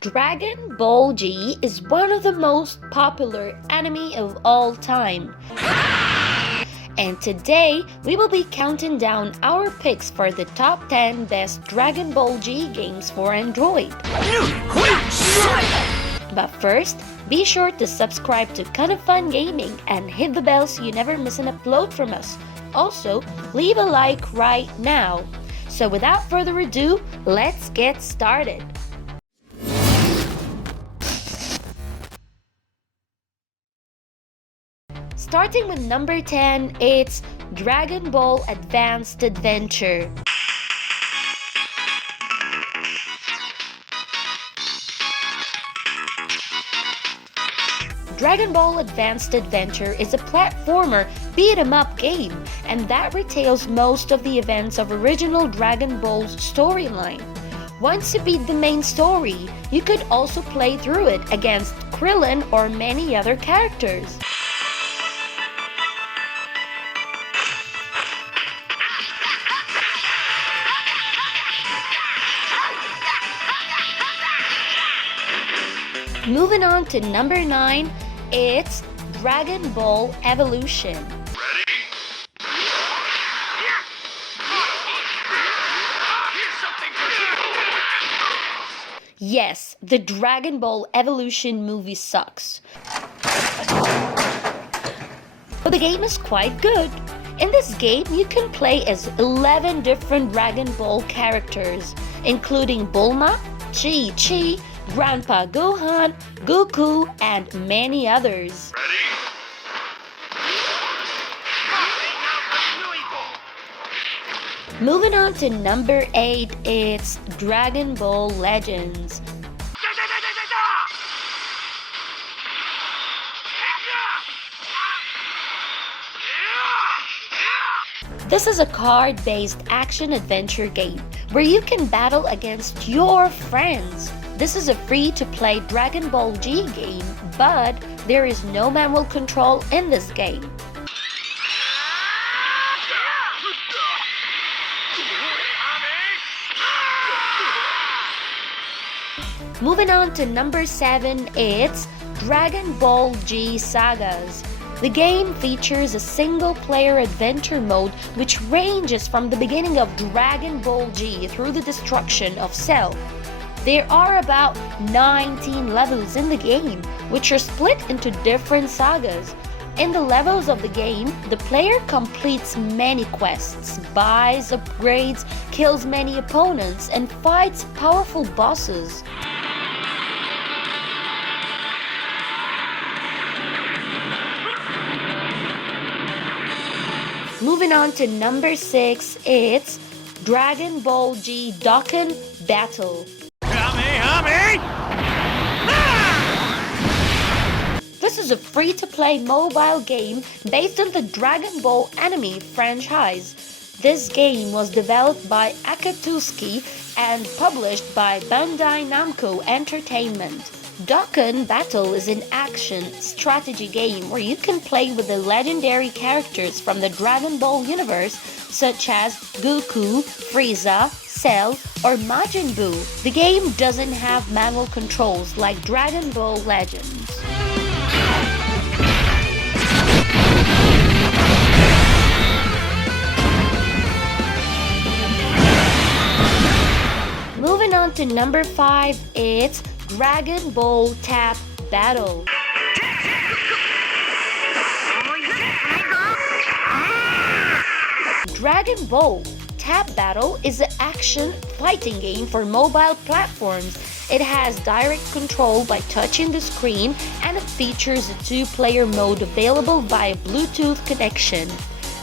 Dragon Ball G is one of the most popular anime of all time. And today, we will be counting down our picks for the top 10 best Dragon Ball G games for Android. But first, be sure to subscribe to Conetfun Gaming and hit the bell so you never miss an upload from us. Also, leave a like right now. So without further ado, let's get started. Starting with number 10, it's Dragon Ball Advanced Adventure. Dragon Ball Advanced Adventure is a platformer beat-em-up game, and that retails most of the events of original Dragon Ball's storyline. Once you beat the main story, you could also play through it against Krillin or many other characters. Moving on to number 9, it's Dragon Ball Evolution. Yes, the Dragon Ball Evolution movie sucks. But the game is quite good. In this game, you can play as 11 different Dragon Ball characters, including Bulma, Chi-Chi, Grandpa Gohan, Goku, and many others. Moving on to number 8, it's Dragon Ball Legends. This is a card-based action-adventure game where you can battle against your friends. This is a free-to-play Dragon Ball G game, but there is no manual control in this game. Moving on to number 7, it's Dragon Ball G Sagas. The game features a single-player adventure mode which ranges from the beginning of Dragon Ball G through the destruction of Cell. There are about 19 levels in the game, which are split into different sagas. In the levels of the game, the player completes many quests, buys upgrades, kills many opponents, and fights powerful bosses. Moving on to number 6, it's Dragon Ball G Dokkan Battle. This is a free-to-play mobile game based on the Dragon Ball anime franchise. This game was developed by Akatsuki and published by Bandai Namco Entertainment. Dokkan Battle is an action strategy game where you can play with the legendary characters from the Dragon Ball universe such as Goku, Frieza, Cell, or Majin Buu. The game doesn't have manual controls like Dragon Ball Legends. Moving on to number 5, it's Dragon Ball Tap Battle. Dragon Ball Tap Battle is an action fighting game for mobile platforms. It has direct control by touching the screen, and it features a 2-player mode available via Bluetooth connection.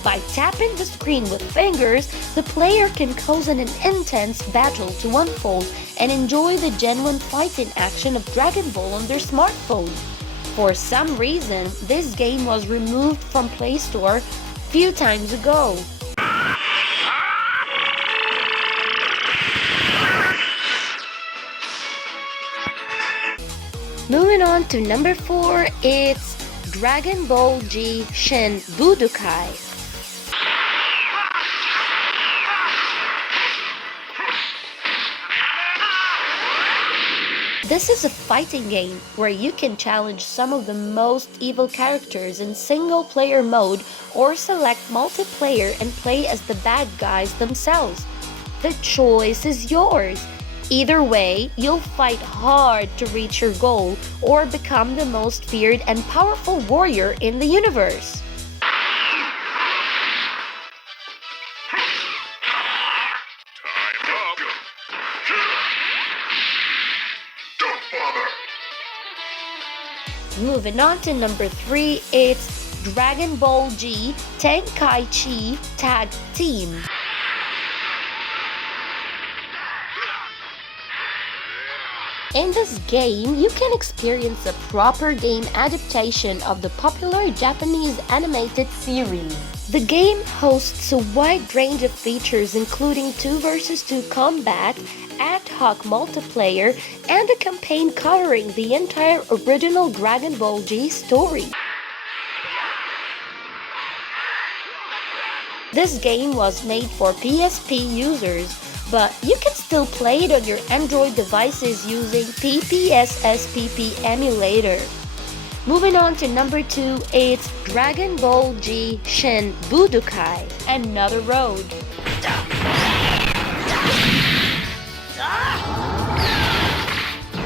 By tapping the screen with fingers, the player can cause an intense battle to unfold and enjoy the genuine fighting action of Dragon Ball on their smartphone. For some reason, this game was removed from Play Store a few times ago. Moving on to number 4, it's Dragon Ball G Shin Budokai. This is a fighting game where you can challenge some of the most evil characters in single-player mode or select multiplayer and play as the bad guys themselves. The choice is yours. Either way, you'll fight hard to reach your goal or become the most feared and powerful warrior in the universe. Moving on to number 3, it's Dragon Ball G Tenkaichi Tag Team. In this game, you can experience a proper game adaptation of the popular Japanese animated series. The game hosts a wide range of features including 2 vs 2 combat, ad hoc multiplayer, and a campaign covering the entire original Dragon Ball G story. This game was made for PSP users, but you can still play it on your Android devices using PPSSPP emulator. Moving on to number 2, it's Dragon Ball G Shin Budokai, Another Road.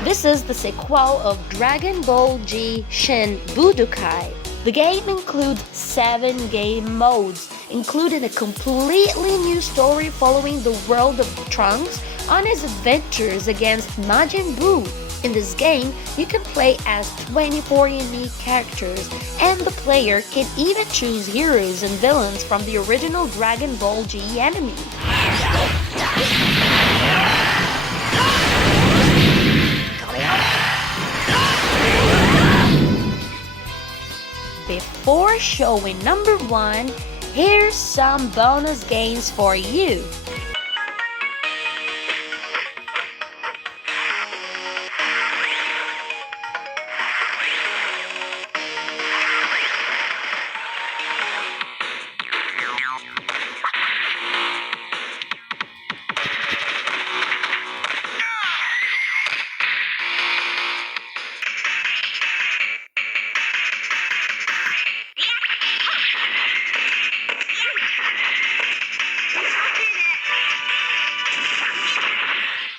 This is the sequel of Dragon Ball G Shin Budokai. The game includes 7 game modes, including a completely new story following the world of Trunks on his adventures against Majin Buu. In this game, you can play as 24 unique characters, and the player can even choose heroes and villains from the original Dragon Ball G anime. Before showing number 1, here's some bonus games for you.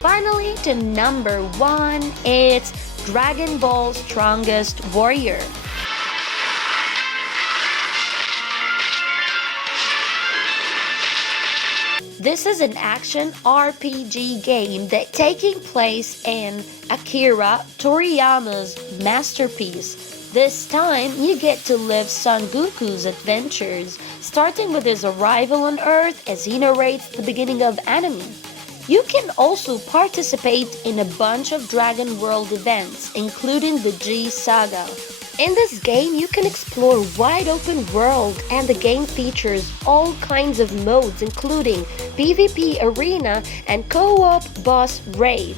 Finally, to number 1, it's Dragon Ball Strongest Warrior. This is an action RPG game that taking place in Akira Toriyama's masterpiece. This time, you get to live Son Goku's adventures, starting with his arrival on Earth as he narrates the beginning of anime. You can also participate in a bunch of Dragon World events, including the G Saga. In this game, you can explore a wide open world, and the game features all kinds of modes including PvP Arena and Co-op Boss Raid.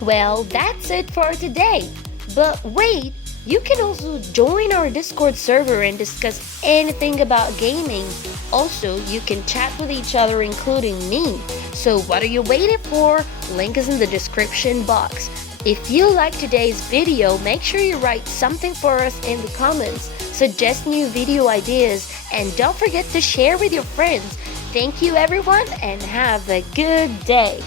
Well, that's it for today. But wait! You can also join our Discord server and discuss anything about gaming. Also, you can chat with each other, including me. So what are you waiting for? Link is in the description box. If you like today's video, make sure you write something for us in the comments, suggest new video ideas, and don't forget to share with your friends. Thank you everyone, and have a good day.